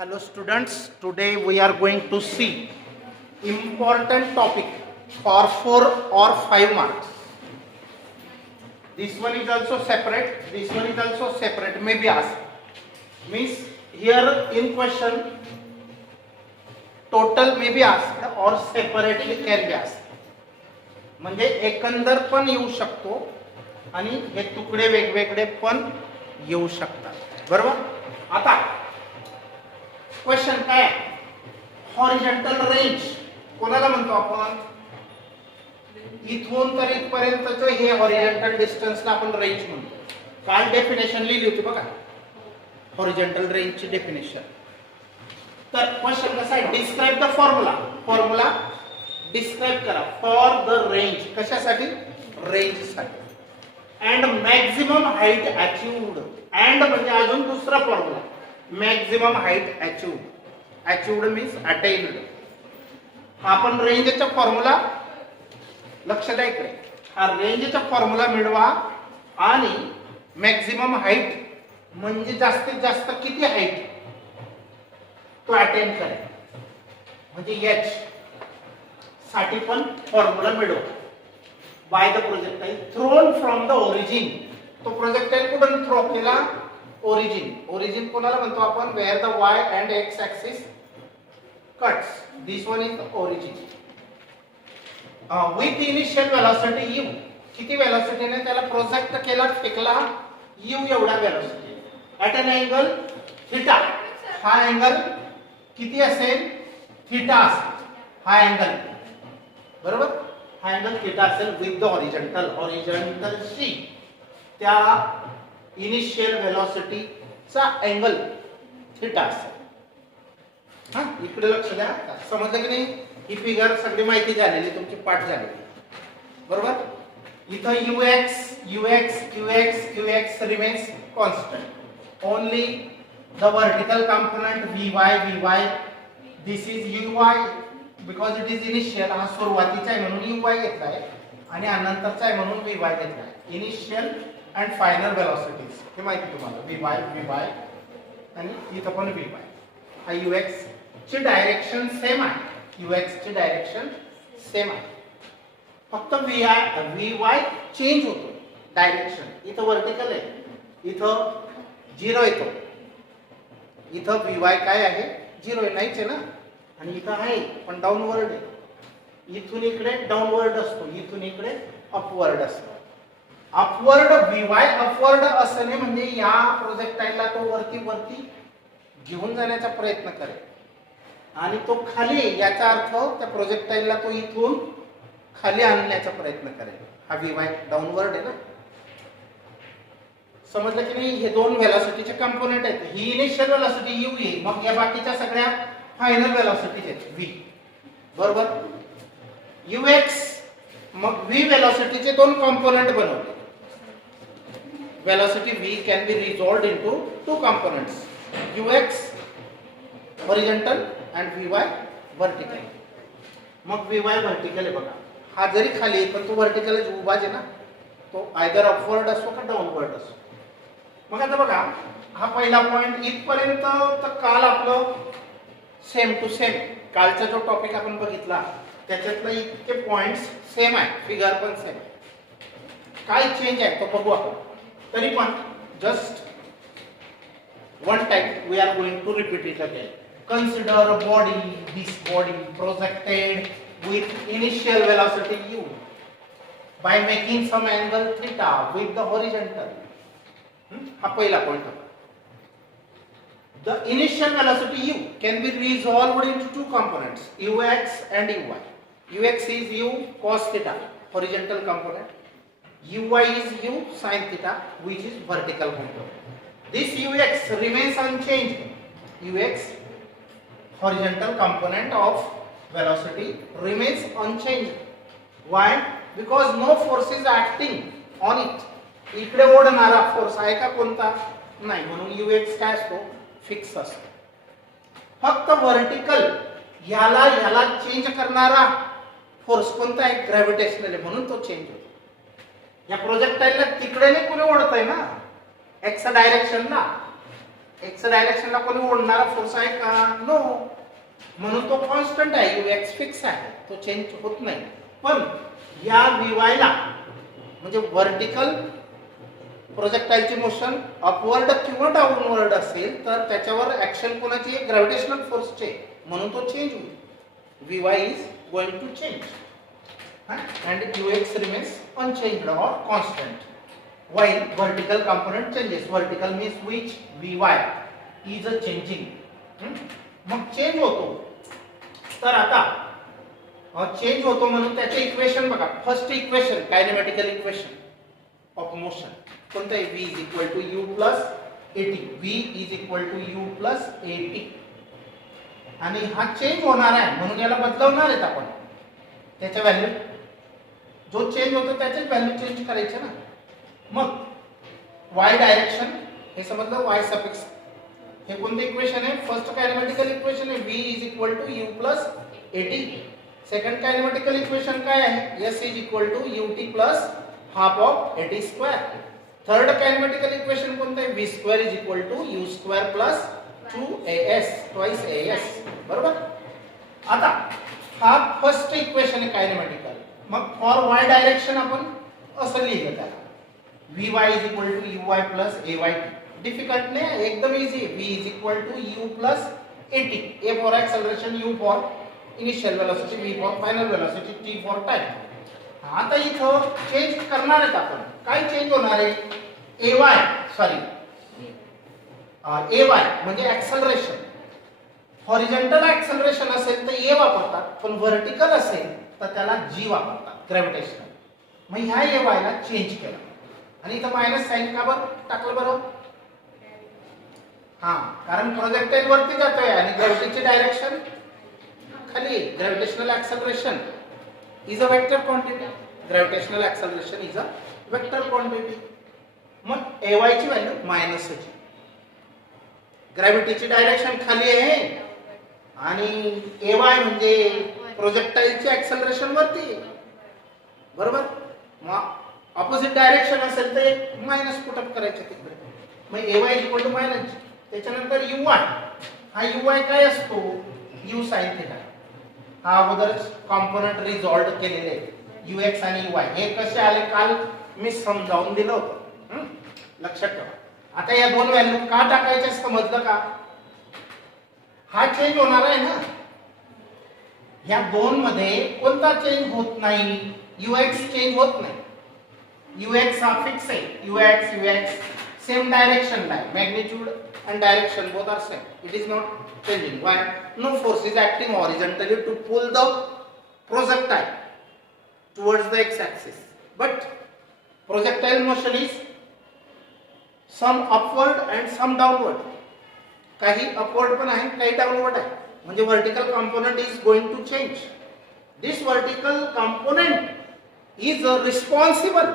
Hello students, today we are going to see important topic for 4 or 5 marks. This one is also separate, this one is also separate, may be asked. Means here in question total may be asked or separately can be asked. म्हणजे एकंदर पण येऊ शकतो आणि हे तुकडे वेगवेगळे पण येऊ शकतात. बरोबर? आता क्वेश्चन काय आहे? हॉरिझॉन्टल रेंज कोणाला म्हणतो आपण? इथून तर इथपर्यंतचं हे हॉरिझॉन्टल डिस्टन्सला आपण रेंज म्हणतो. काल डेफिनेशन लिहिली होती बघा, हॉरिझॉन्टल रेंजची डेफिनेशन. तर क्वेश्चन कसा आहे? Describe the formula. Formula describe करा फॉर द रेंज. कशासाठी? रेंजसाठी. And maximum height achieved. And म्हणजे अजून दुसरा formula, maximum height achieved. Achieved means attend. आपण रेंजचा फॉर्म्युला लक्ष द्या इकडे. हा रेंजचा फॉर्म्युला मिळवा आणि मॅक्झिमम हाईट म्हणजे जास्तीत जास्त किती हाईट तो अटेन करेल, म्हणजे एच साठी पण फॉर्म्युला मिळवा. By the projectile thrown from the origin. तो प्रोजेक्टाईल कुठून थ्रो केला? ओरिजिन. ओरिजिन कोणाला म्हणतो आपण? Where the Y and X axis cuts. This one is the origin. With initial velocity U. किती वेलोसिटीने त्याला प्रोजेक्ट केला, फेकला? यू एवढा velocity. At an angle theta. हा अँगल किती असेल? थीटा असेल हा अँगल. बरोबर? हा अँगल थीटा असेल विथ द हॉरिझॉन्टल. हॉरिझॉन्टलशी त्या इनिशियल वेलोसिटीचा अँगल थीटा असेल. हा इकडे लक्ष द्या. समजलं की नाही? ही फिगर सगळी माहिती झालेली, तुमची पाठ झालेली. बरोबर? इथं ux ux qx qx remains constant. Only the vertical component vy this is uy because it is initial. हा सुरुवातीचा आहे म्हणून uy घेतलाय आणि नंतरचा आहे म्हणून vy घेतलाय. इनिशियल अँड फायनल वेलोसिटीज हे माहिती तुम्हाला. vy आणि इथं पण vy. हा ux ची डायरेक्शन सेम आहे. ux ची डायरेक्शन सेम आहे, फक्त vy चेंज होतो डायरेक्शन. इथं वर्टिकल आहे, इथं 0 येतो. इथं vy काय आहे? 0 आहे, नाहीच आहे ना. आणि इथं आहे पण डाऊनवर्ड आहे. इथून इकडे डाऊनवर्ड असतो, इथून इकडे अपवर्ड असतो. अपवर्ड vy अपवर्ड असणे म्हणजे या प्रोजेक्टाईलला तो वरती वरती घेऊन जाण्याचा प्रयत्न करेल आणि तो खाली, याचा अर्थ त्या प्रोजेक्टाईलला तो इथून खाली आणण्याचा प्रयत्न करेल. हा vy डाऊनवर्ड आहे ना. समजलं की नाही? हे दोन वेलोसिटीचे कंपोनेंट आहेत. ही इनिशियल वेलोसिटी u आहे, मग या बाकीच्या सगळ्या फायनल वेलोसिटीज आहेत v. बरोबर? ux मग v वेलोसिटीचे दोन कंपोनेंट बनवले. Velocity v can be resolved into two components, ux horizontal and vy vertical. मग vy vertical आहे बघा. हा जरी खाली आहे पण तो वर्टिकल उभाच आहे ना. तो आयदर अपवर्ड असो का डाऊनवर्ड असो. मग आता बघा, हा पहिला पॉइंट इथपर्यंत तर काल आपलं सेम टू सेम. कालचा जो टॉपिक आपण बघितला त्याच्यातलं इतके पॉइंट्स सेम आहे, फिगर पण सेम आहे. काय चेंज आहे तो बघू आपण. तरी पण just one time we are going to repeat it again. Consider a body, this body projected with initial velocity u by making some angle theta with the horizontal. हा पहिला point. The initial velocity u can be resolved into two components, ux and uy. Ux is u cos theta, horizontal component. Uy is u sin theta, which is vertical component. This ux remains unchanged. Ux horizontal component of velocity remains unchanged. Why? Because no force is acting on it. इकडे ओढणारा force आहे का कोणता? नाही, म्हणून ux काय असतो? Fix असतो. फक्त वर्टिकल याला चेंज करणारा फोर्स कोणता आहे? ग्रॅव्हिटेशनल आहे, म्हणून तो चेंज होतो. या प्रोजेक्टाईलला तिकडे नाही कोणी ओढत आहे ना, एक्स डायरेक्शनला. एक्स डायरेक्शनला कोणी ओढणारा फोर्स आहे का? नो. म्हणून तो कॉन्स्टंट आहे, यू एक्स फिक्स आहे, तो चेंज होत नाही. पण या Vy ला म्हणजे व्हर्टिकल प्रोजेक्टाईलची मोशन अपवर्ड किंवा डाऊनवर्ड असेल तर त्याच्यावर ऍक्शन कोणाची? ग्रॅव्हिटेशनल फोर्सचे, म्हणून तो चेंज होईल. Vy is going to change and Ux remains unchanged or constant while vertical component changes. Vertical means which Vy is a changing. मग चेंज होतो. तर आता चेंज होतो म्हणून त्याचे इक्वेशन बघा. First equation kinematical equation of motion कोणतं आहे? V is equal to U plus AT. V is equal to U plus AT. आणि हा चेंज होणार आहे म्हणून याला बदलवणार आहेत आपण. त्याच्या व्हॅल्यू जो चेंज होतो त्याचीच व्हॅल्यू चेंज करायची ना. मग y डायरेक्शन हे समजलं. y सफिक्स हे कोणतं इक्वेशन आहे? फर्स्ट कायनेमॅटिकल इक्वेशन आहे v is equal to u plus at. Second kinematical equation काय आहे? s is equal to ut plus half of at square. Third kinematical equation कोणतं आहे? v square is equal to u square plus 2as twice as. बरोबर. आता हा first equation आहे कायनेमॅटिकल. मग for y direction आपण असं लिहिलं त्याला Vy is equal to Uy plus Ay. Difficult नाही, एकदम easy. V is equal to U plus At. A for acceleration, U for initial velocity, V for final velocity, T for time. आता इथं change करणार आहेत आपण. काय change होणार आहे? Ay म्हणजे ऍक्सेलरेशन. हॉरिझॉन्टल ऍक्सेलरेशन असेल तर A वापरतात, पण व्हर्टिकल असेल तर त्याला G वापरतात, ग्रॅव्हिटेशनल. मग ह्या Ay ला चेंज केलं आणि इथं मायनस साइन का बरं टाकलं बरं? कारण प्रोजेक्टाईल वरती जातोय आणि ग्रॅव्हिटीची डायरेक्शन खाली. Gravitational acceleration is a vector quantity. Gravitational acceleration is a vector quantity. मग Ay ची व्हॅल्यू मायनस ची. ग्रॅव्हिटीची डायरेक्शन खाली आहे आणि Ay म्हणजे प्रोजेक्टाईलची ऍक्सेलरेशन वरती आहे. बरोबर. मग ऑपोजिट डायरेक्शन असेल तर एक मायनस पुटअप करायचं तिकडे. मग Ay इक्वल टू मायनस. त्याच्यानंतर Uy. हा Uy काय असतो? U sin theta. हा अगोदरच कॉम्पोनंट रिझॉल्व केलेले आहेत Ux आणि Uy. हे कसे आले काल मी समजावून दिलं होतं, लक्षात ठेवा. आता या दोन व्हॅल्यू का टाकायच्या समजलं का? हा चेंज होणार आहे ना. ह्या दोन मध्ये कोणता चेंज होत नाही? Ux चेंज होत नाही. Ux हा फिक्स आहे. Ux सेम डायरेक्शन ला आहे. Magnitude and direction both are same. It is not changing. Why? No force is acting horizontally to pull the projectile towards the x-axis. But projectile motion is some upward and some downward. काही upward पण आहे, काही downward आहे. म्हणजे vertical component is going to change. This vertical component is responsible